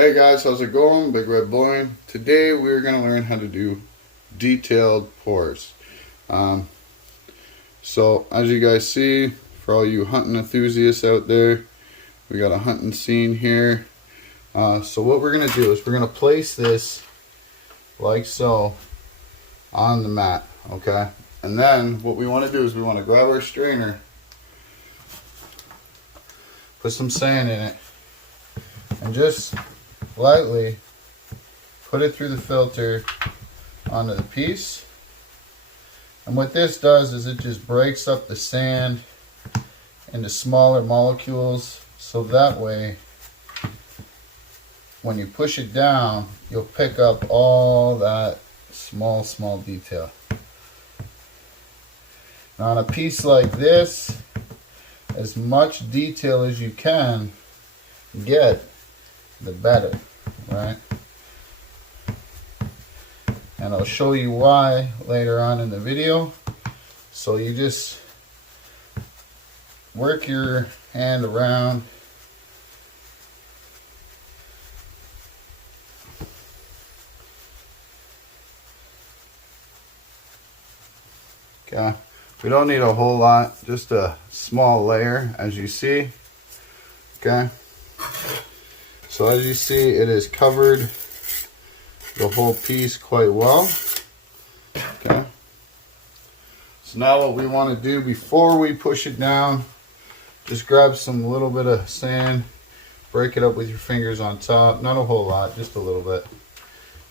Hey guys, how's it going? Big Red Bullion. Today we're going to learn how to do detailed pours. So as you guys see, for all you hunting enthusiasts out there, we got a hunting scene here. So what we're going to do is we're going to place this like so on the mat, okay? And then what we want to do is we want to grab our strainer, put some sand in it, and just lightly put it through the filter onto the piece. And what this does is it just breaks up the sand into smaller molecules, so that way when you push it down you'll pick up all that small detail. Now on a piece like this, as much detail as you can get, the better, right? And I'll show you why later on in the video. So you just work your hand around. Okay, we don't need a whole lot, just a small layer, as you see. Okay, so as you see, it is covered the whole piece quite well. Okay, so now what we want to do before we push it down, just grab some little bit of sand, break it up with your fingers on top, not a whole lot, just a little bit.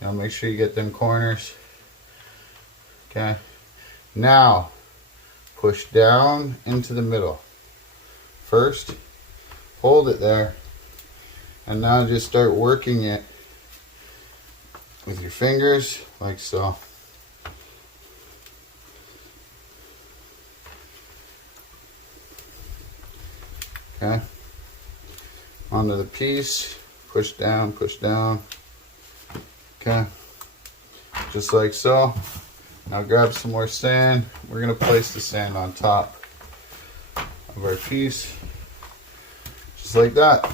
You know, make sure you get them corners. Okay, now push down into the middle. First, hold it there, and now just start working it with your fingers like so. Okay, onto the piece, push down, okay, just like so. Now grab some more sand. We're going to place the sand on top of our piece, just like that,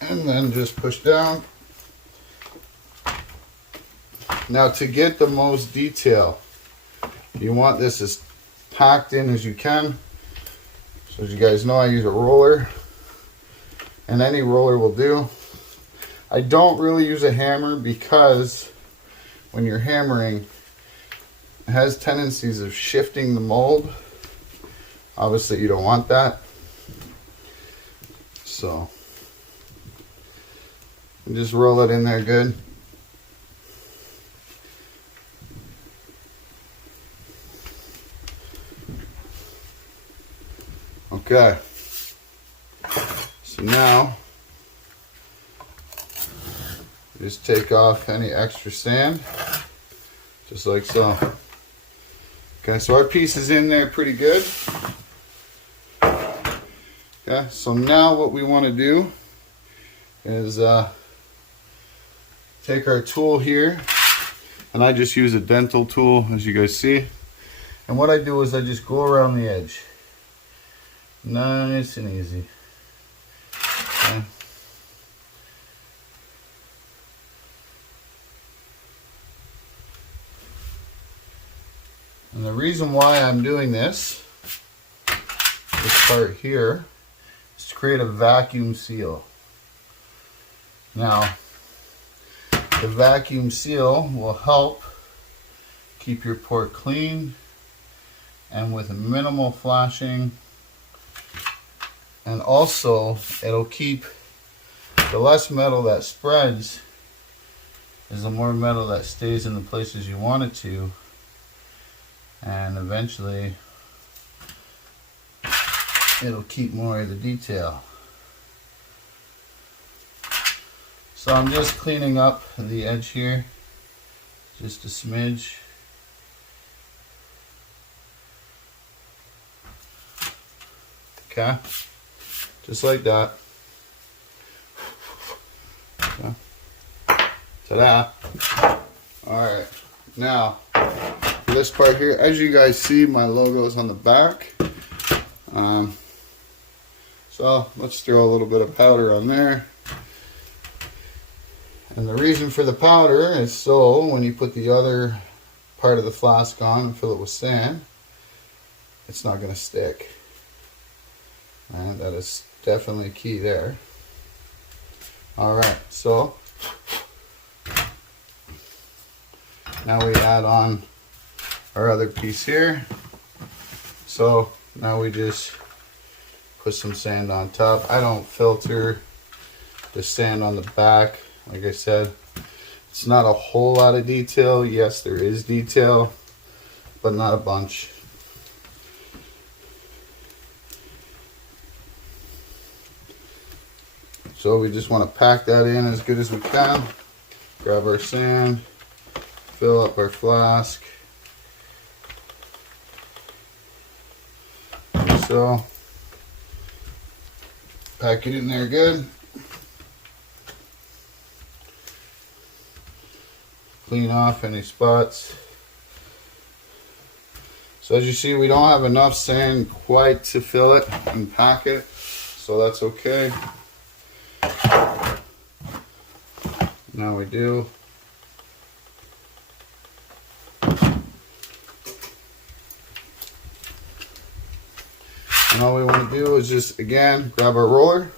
and then just push down. Now to get the most detail, you want this as packed in as you can. So as you guys know, I use a roller, and any roller will do. I don't really use a hammer because when you're hammering, it has tendencies of shifting the mold. Obviously you don't want that. So just roll it in there good. Okay, so now just take off any extra sand, just like so. Okay, so our piece is in there pretty good. Okay, so now what we want to do is take our tool here, and I just use a dental tool, as you guys see. And what I do is I just go around the edge. Nice and easy. Okay. And the reason why I'm doing this part here, is to create a vacuum seal. Now, the vacuum seal will help keep your port clean and with minimal flashing. And also, it'll keep, the less metal that spreads is the more metal that stays in the places you want it to. And eventually, it'll keep more of the detail. So I'm just cleaning up the edge here, just a smidge. Okay. Just like that. Okay. Ta-da! Alright, now for this part here, as you guys see, my logo is on the back. So let's throw a little bit of powder on there. And the reason for the powder is so when you put the other part of the flask on and fill it with sand, it's not going to stick. And that is definitely key there. Alright, so now we add on our other piece here. So now we just put some sand on top. I don't filter the sand on the back. Like I said, it's not a whole lot of detail. Yes, there is detail, but not a bunch. So we just want to pack that in as good as we can. Grab our sand, fill up our flask. So, pack it in there good. Clean off any spots. So as you see, we don't have enough sand quite to fill it and pack it, so that's okay. Now we do. And all we want to do is just, again, grab our roller.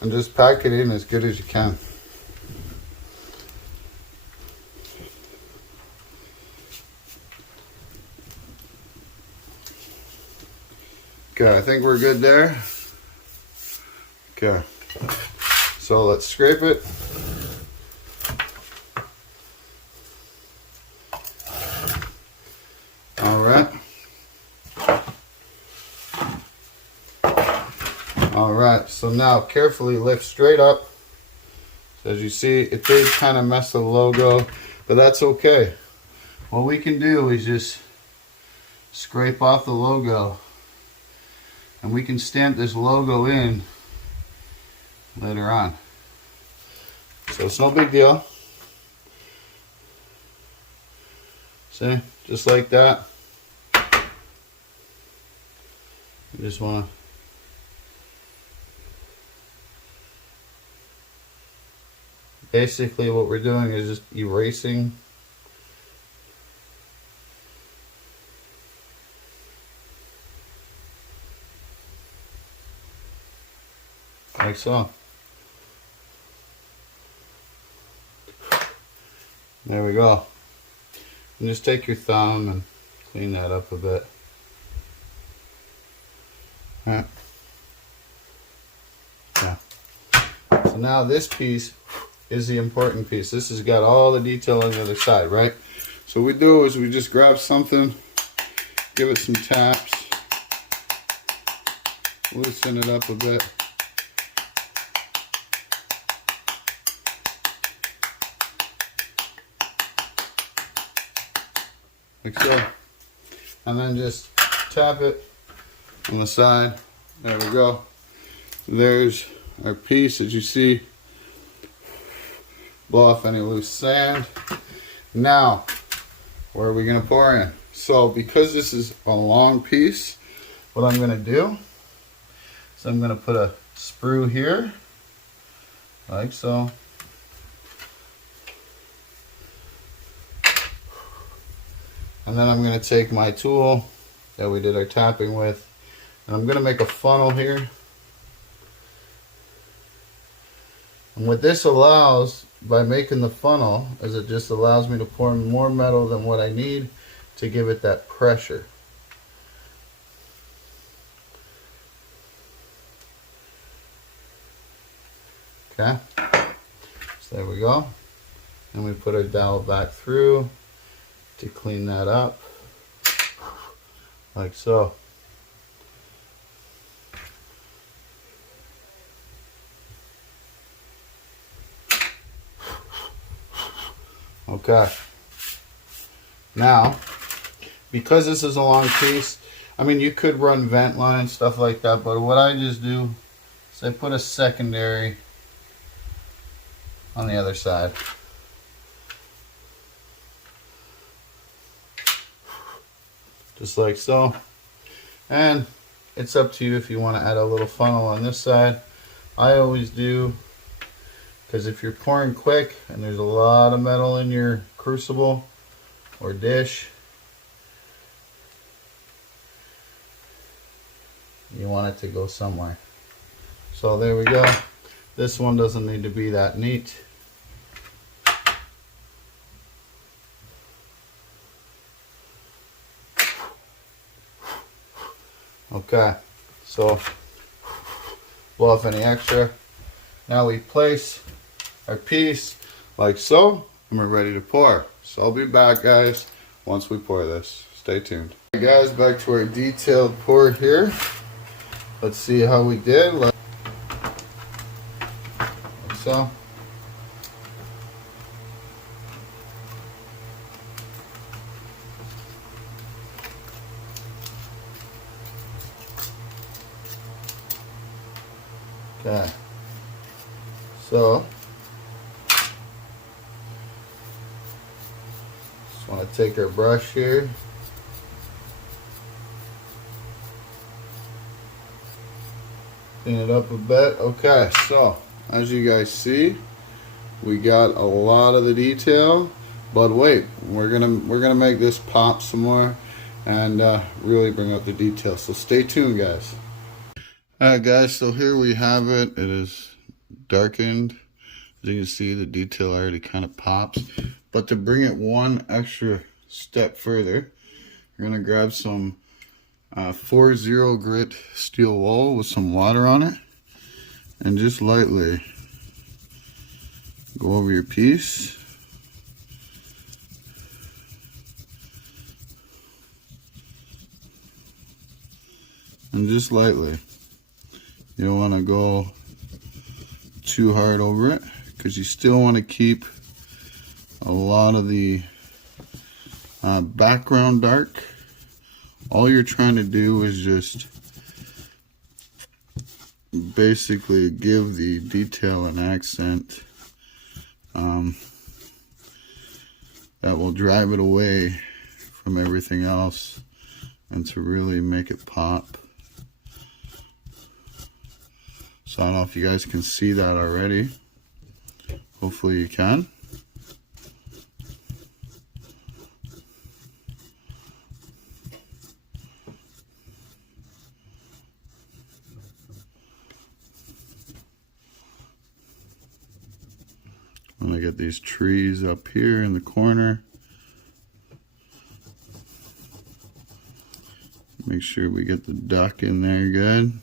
And just pack it in as good as you can. Okay, I think we're good there. Okay, so let's scrape it. Alright, so now carefully lift straight up. So as you see, it did kind of mess the logo, but that's okay. What we can do is just scrape off the logo, and we can stamp this logo in later on. So it's no big deal. See, just like that. You just want to basically what we're doing is just erasing like so. There we go. And just take your thumb and clean that up a bit. Alright. Yeah. So now this piece is the important piece. This has got all the detail on the other side, right? So what we do is we just grab something, give it some taps, loosen it up a bit. Like so. And then just tap it on the side. There we go. There's our piece, as you see. Blow off any loose sand. Now, where are we going to pour in? So, because this is a long piece, what I'm going to do is I'm going to put a sprue here, like so. And then I'm going to take my tool that we did our tapping with, and I'm going to make a funnel here. And what this allows, by making the funnel, is it just allows me to pour more metal than what I need to give it that pressure. Okay, so there we go. And we put our dowel back through to clean that up, like so. Okay. Now, because this is a long piece, I mean, you could run vent lines, stuff like that, but what I just do is I put a secondary on the other side. Just like so. And it's up to you if you want to add a little funnel on this side. I always do, because if you're pouring quick and there's a lot of metal in your crucible or dish, you want it to go somewhere. So there we go. This one doesn't need to be that neat. Okay, so blow off any extra. Now we place our piece like so, and we're ready to pour. So I'll be back, guys, once we pour this. Stay tuned. Hey guys, back to our detailed pour here. Let's see how we did. Like so. Okay, so just want to take our brush here, clean it up a bit. Okay, so as you guys see, we got a lot of the detail, but wait, we're gonna make this pop some more and really bring out the detail. So stay tuned, guys. Alright guys, so here we have it. It is darkened. As you can see, the detail already kind of pops. But to bring it one extra step further, you're going to grab some 4-0 grit steel wool with some water on it. And just lightly go over your piece. And just lightly. You don't want to go too hard over it, because you still want to keep a lot of the background dark. All you're trying to do is just basically give the detail an accent that will drive it away from everything else and to really make it pop. So I don't know if you guys can see that already. Hopefully you can. I'm gonna get these trees up here in the corner. Make sure we get the duck in there good.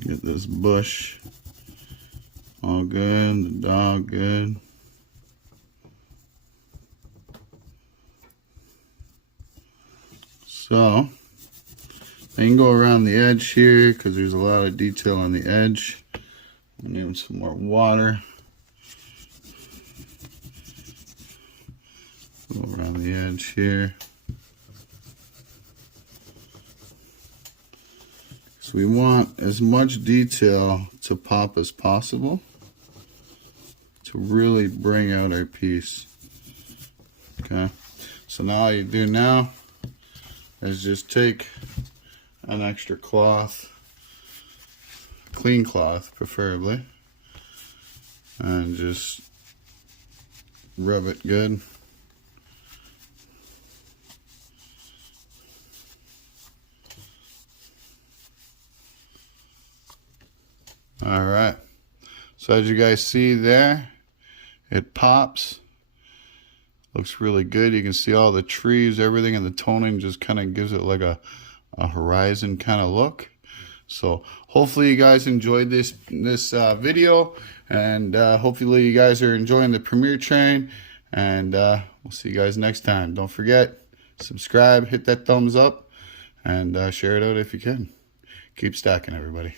Get this bush all good, the dog good. So, I can go around the edge here because there's a lot of detail on the edge. I need some more water. Go around the edge here. So we want as much detail to pop as possible to really bring out our piece. Okay, so now all you do now is just take an extra cloth, clean cloth preferably, and just rub it good. All right, so as you guys see there, it pops. Looks really good. You can see all the trees, everything, and the toning just kind of gives it like a horizon kind of look. So hopefully you guys enjoyed this video, and hopefully you guys are enjoying the Premiere Train, and we'll see you guys next time. Don't forget, subscribe, hit that thumbs up, and share it out if you can. Keep stacking, everybody.